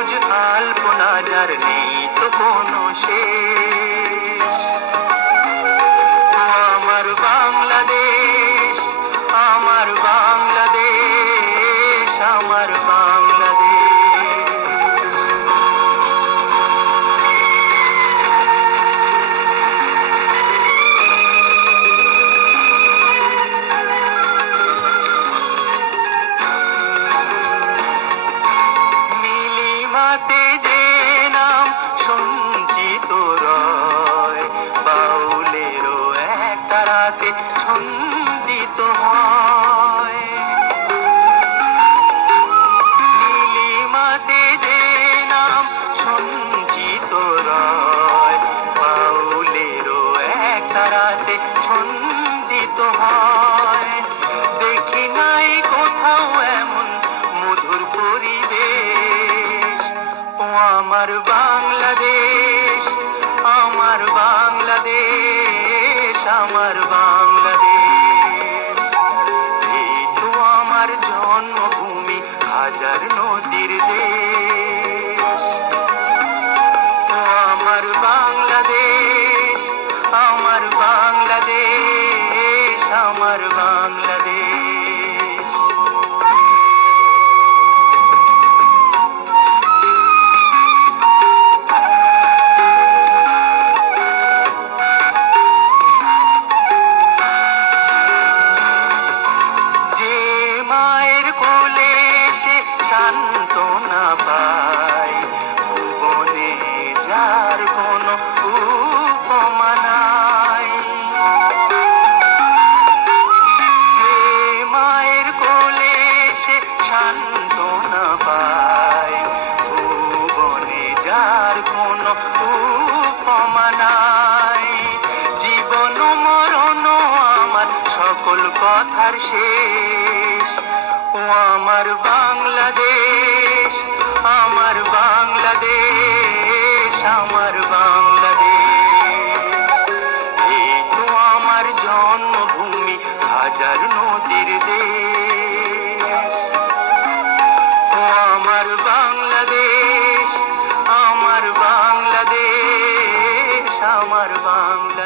সবুজ আলপনা যার নেই তো কোনো শেষ। ও আমার বাংলাদেশ, আমার বাংলাদেশ, আমার বাংলাদেশ। নীলিমাতে যে নাম সঞ্চিত রয়, বাউলেরও এক তারাতে ছন্দিত হয়। নীলিমাতে যে নাম সঞ্চিত রয়, বাউলেরও এক তারাতে ছন্দিত হয়। দেখি নাই কোথাও এমন মধুর পরিবেশ। ও আমার বাংলাদেশ, আমার বাংলাদেশ, আমার বাংলাদেশ। এই তো আমার জন্মভূমি, হাজার নদীর দেশ। ও আমার বাংলাদেশ, আমার বাংলাদেশ, আমার বাংলাদেশ। যে মায়ের কোলে সে সান্ত্বনা পায়, ভুবনে যার কোনো উপমা নাই। যে মায়ের কোলে সে সান্ত্বনা পায়, ভুবনে যার কোনো উপমা নাই। জীবন মরণ আমার সকল কথার শেষ। ও আমার বাংলাদেশ, আমার বাংলাদেশ, আমার বাংলাদেশ। এই তো আমার জন্মভূমি, হাজার নদীর দেশ। ও আমার বাংলাদেশ, আমার বাংলাদেশ, আমার বাংলাদেশ।